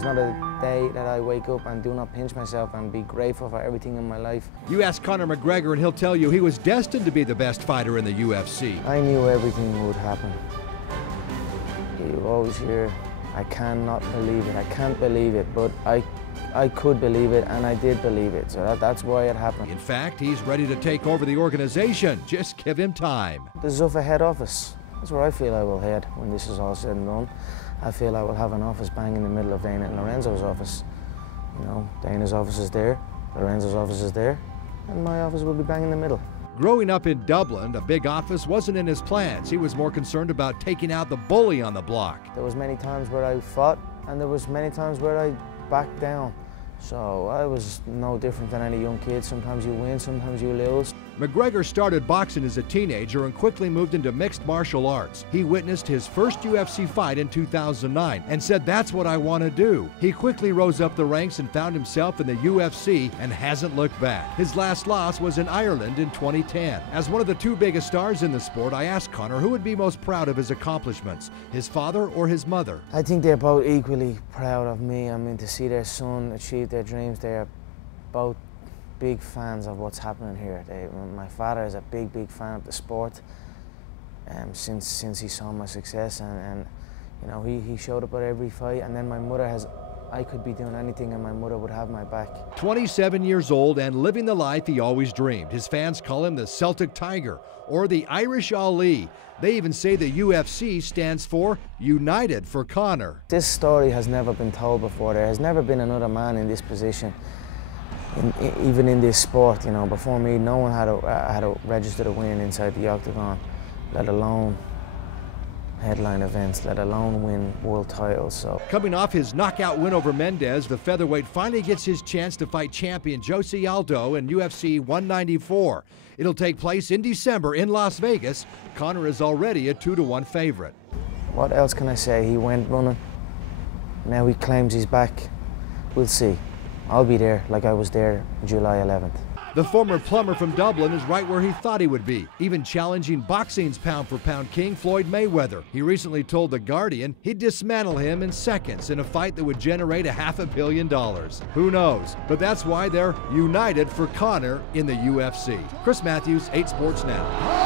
There's not a day that I wake up and do not pinch myself and be grateful for everything in my life. You ask Conor McGregor and he'll tell you he was destined to be the best fighter in the UFC. I knew everything would happen. You always hear, I cannot believe it, I can't believe it, but I could believe it, and I did believe it, so that's why it happened. In fact, he's ready to take over the organization. Just give him time. The Zuffa head office, that's where I feel I will head when this is all said and done. I feel I will have an office bang in the middle of Dana and Lorenzo's office. You know, Dana's office is there, Lorenzo's office is there, and my office will be bang in the middle. Growing up in Dublin, a big office wasn't in his plans. He was more concerned about taking out the bully on the block. There was many times where I fought, and there was many times where I backed down. So I was no different than any young kid. Sometimes you win, sometimes you lose. McGregor started boxing as a teenager and quickly moved into mixed martial arts. He witnessed his first UFC fight in 2009 and said, "That's what I want to do." He quickly rose up the ranks and found himself in the UFC and hasn't looked back. His last loss was in Ireland in 2010. As one of the two biggest stars in the sport, I asked Conor who would be most proud of his accomplishments, his father or his mother. I think they're both equally proud of me. I mean, to see their son achieve their dreams, they are both big fans of what's happening here. My father is a big fan of the sport since he saw my success, and you know, he showed up at every fight. And then my mother has, I could be doing anything and my mother would have my back. 27 years old and living the life he always dreamed. His fans call him the Celtic Tiger or the Irish Ali. They even say the UFC stands for United for Conor. This story has never been told before. There has never been another man in this position. Even in this sport, you know, before me, no one had registered a win inside the octagon, let alone headline events, let alone win world titles. So, coming off his knockout win over Mendez, the featherweight finally gets his chance to fight champion Jose Aldo in UFC 194. It'll take place in December in Las Vegas. Conor is already a 2-1 favorite. What else can I say? He went running. Now he claims he's back. We'll see. I'll be there like I was there July 11th. The former plumber from Dublin is right where he thought he would be, even challenging boxing's pound-for-pound king Floyd Mayweather. He recently told The Guardian he'd dismantle him in seconds in a fight that would generate $500 million. Who knows? But that's why they're united for Conor in the UFC. Chris Matthews, 8 Sports Now.